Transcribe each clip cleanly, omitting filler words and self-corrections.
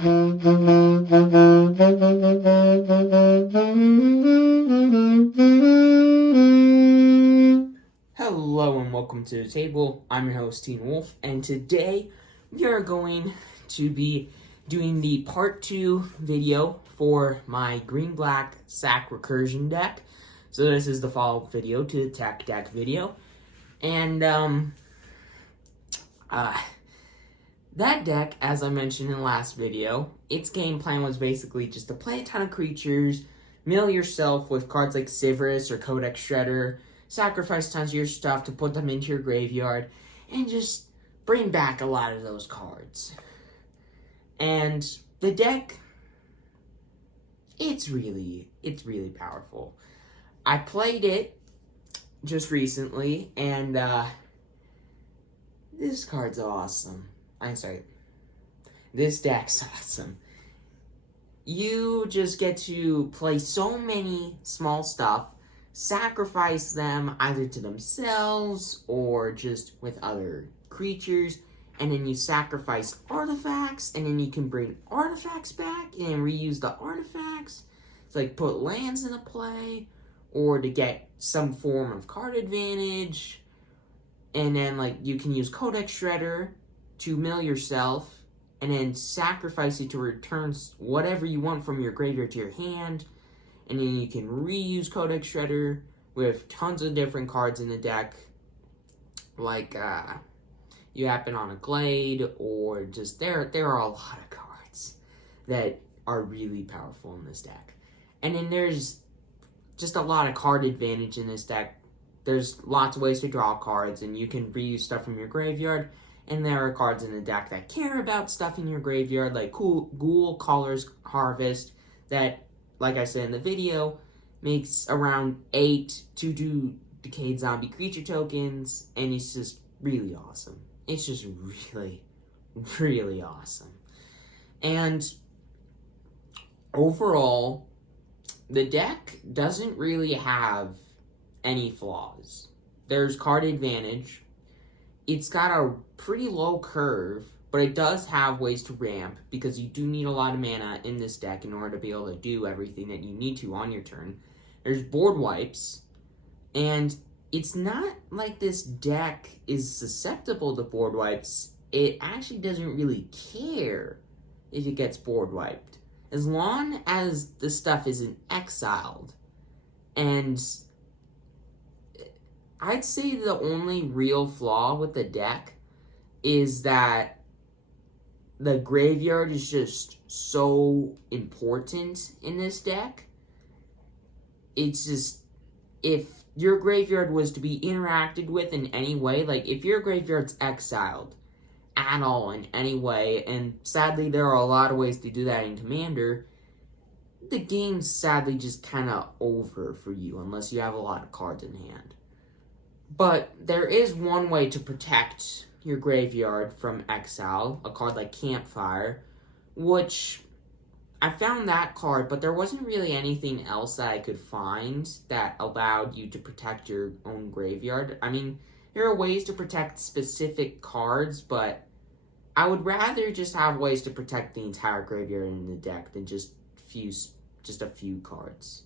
Hello and welcome to the table. I'm your host, Teen Wolf, and today we are going to be doing the part 2 video for my green-black sack recursion deck. So this is the follow-up video to the tech deck video. And that deck, as I mentioned in the last video, its game plan was basically just to play a ton of creatures, mill yourself with cards like Sivirus or Codex Shredder, sacrifice tons of your stuff to put them into your graveyard, and just bring back a lot of those cards. And the deck, it's really powerful. I played it just recently, and this card's awesome. This deck's awesome. You just get to play so many small stuff, sacrifice them either to themselves or just with other creatures, and then you sacrifice artifacts, and then you can bring artifacts back and reuse the artifacts to like put lands into play or to get some form of card advantage. And then like you can use Codex Shredder to mill yourself and then sacrifice it to return whatever you want from your graveyard to your hand. And then you can reuse Codex Shredder with tons of different cards in the deck. Like, you happen on a Glade, or just, there are a lot of cards that are really powerful in this deck. And then there's just a lot of card advantage in this deck. There's lots of ways to draw cards, and you can reuse stuff from your graveyard. And there are cards in the deck that care about stuff in your graveyard, like Ghoul Caller's Harvest, that, like I said in the video, makes around 8 2/2 Decayed Zombie creature tokens, and it's just really awesome. It's just really awesome. And overall, the deck doesn't really have any flaws. There's card advantage. It's got a pretty low curve, but it does have ways to ramp, because you do need a lot of mana in this deck in order to be able to do everything that you need to on your turn. There's board wipes, and it's not like this deck is susceptible to board wipes. It actually doesn't really care if it gets board wiped, as long as the stuff isn't exiled. And I'd say the only real flaw with the deck is that the graveyard is just so important in this deck. It's just, if your graveyard was to be interacted with in any way, like if your graveyard's exiled at all in any way, and sadly there are a lot of ways to do that in Commander, the game's sadly just kind of over for you unless you have a lot of cards in hand. But there is one way to protect your graveyard from exile, a card like Campfire, which I found that card, but there wasn't really anything else that I could find that allowed you to protect your own graveyard. I mean, there are ways to protect specific cards, but I would rather just have ways to protect the entire graveyard in the deck than just a few cards.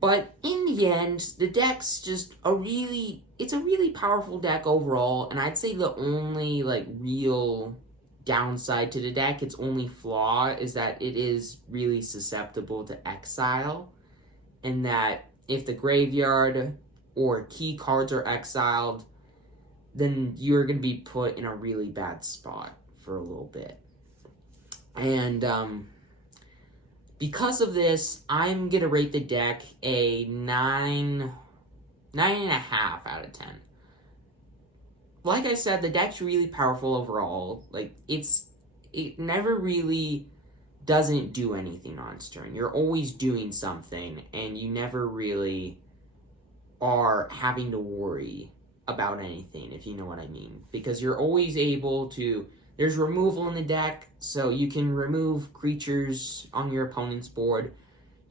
But in the end, the deck's just it's a really powerful deck overall, and I'd say the only, like, real downside to the deck, its only flaw, is that it is really susceptible to exile, and that if the graveyard or key cards are exiled, then you're going to be put in a really bad spot for a little bit. And, because of this, I'm going to rate the deck a 9.5 out of 10. Like I said, the deck's really powerful overall. Like, it never really doesn't do anything on its turn. You're always doing something, and you never really are having to worry about anything, if you know what I mean. Because you're always able to... There's removal in the deck, so you can remove creatures on your opponent's board.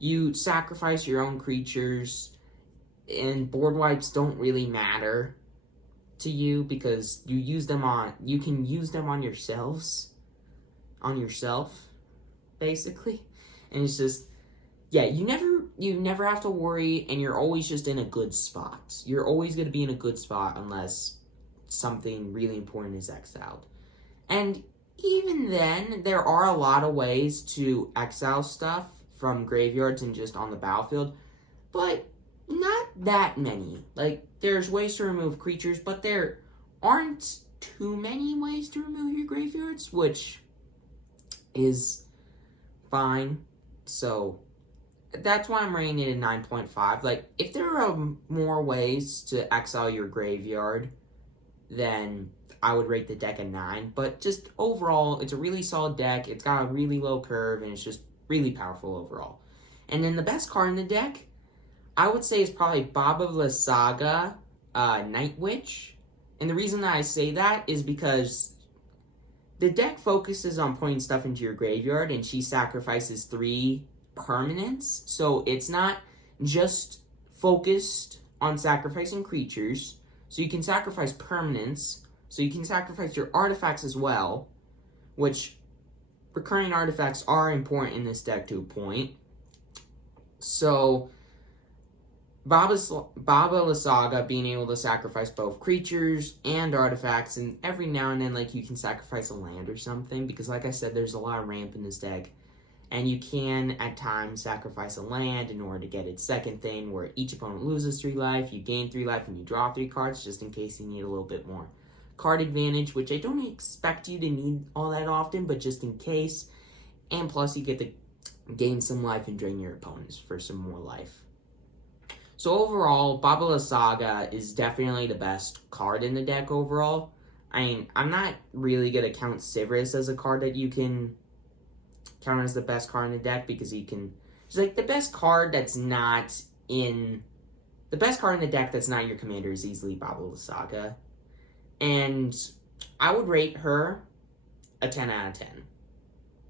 You sacrifice your own creatures, and board wipes don't really matter to you because you can use them on yourselves. on yourself, basically. And it's just, yeah, you never have to worry, and you're always just in a good spot. You're always going to be in a good spot unless something really important is exiled. And even then, there are a lot of ways to exile stuff from graveyards and just on the battlefield, but not that many. Like, there's ways to remove creatures, but there aren't too many ways to remove your graveyards, which is fine. So that's why I'm rating it a 9.5. Like, if there are more ways to exile your graveyard, then I would rate the deck a 9. But just overall, it's a really solid deck. It's got a really low curve, and it's just really powerful overall. And then the best card in the deck, I would say, is probably Baldurs Saga, Night Witch. And the reason that I say that is because the deck focuses on putting stuff into your graveyard, and she sacrifices 3 permanents. So it's not just focused on sacrificing creatures. So you can sacrifice permanents. So you can sacrifice your artifacts as well, which recurring artifacts are important in this deck to a point. So Baldurs Saga being able to sacrifice both creatures and artifacts, and every now and then, like, you can sacrifice a land or something, because like I said, there's a lot of ramp in this deck, and you can at times sacrifice a land in order to get its second thing, where each opponent loses 3 life, you gain 3 life, and you draw 3 cards, just in case you need a little bit more card advantage, which I don't expect you to need all that often, but just in case. And plus, you get to gain some life and drain your opponents for some more life. So overall, Baldurs Saga is definitely the best card in the deck overall. I mean, I'm not really going to count Sivirus as a card that you can count as the best card in the deck, because he can... It's like the best card that's not in... The best card in the deck that's not your commander is easily Baldurs Saga. And I would rate her a 10 out of 10.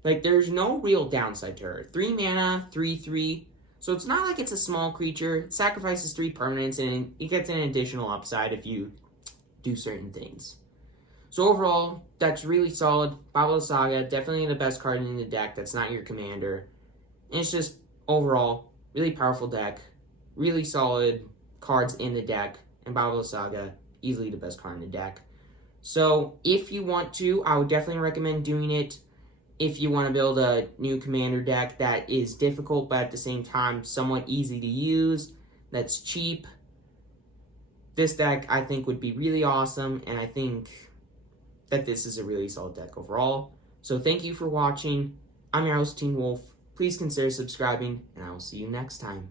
Like, there's no real downside to her. 3 mana, 3/3. So it's not like it's a small creature. It sacrifices 3 permanents, and it gets an additional upside if you do certain things. So overall, deck's really solid. Baldurs Saga, definitely the best card in the deck that's not your commander. And it's just, overall, really powerful deck. Really solid cards in the deck. And Baldurs Saga, easily the best card in the deck. So if you want to, I would definitely recommend doing it. If you want to build a new commander deck that is difficult, but at the same time somewhat easy to use, that's cheap, this deck I think would be really awesome, and I think that this is a really solid deck overall. So thank you for watching. I'm your host, Teen Wolf. Please consider subscribing, and I will see you next time.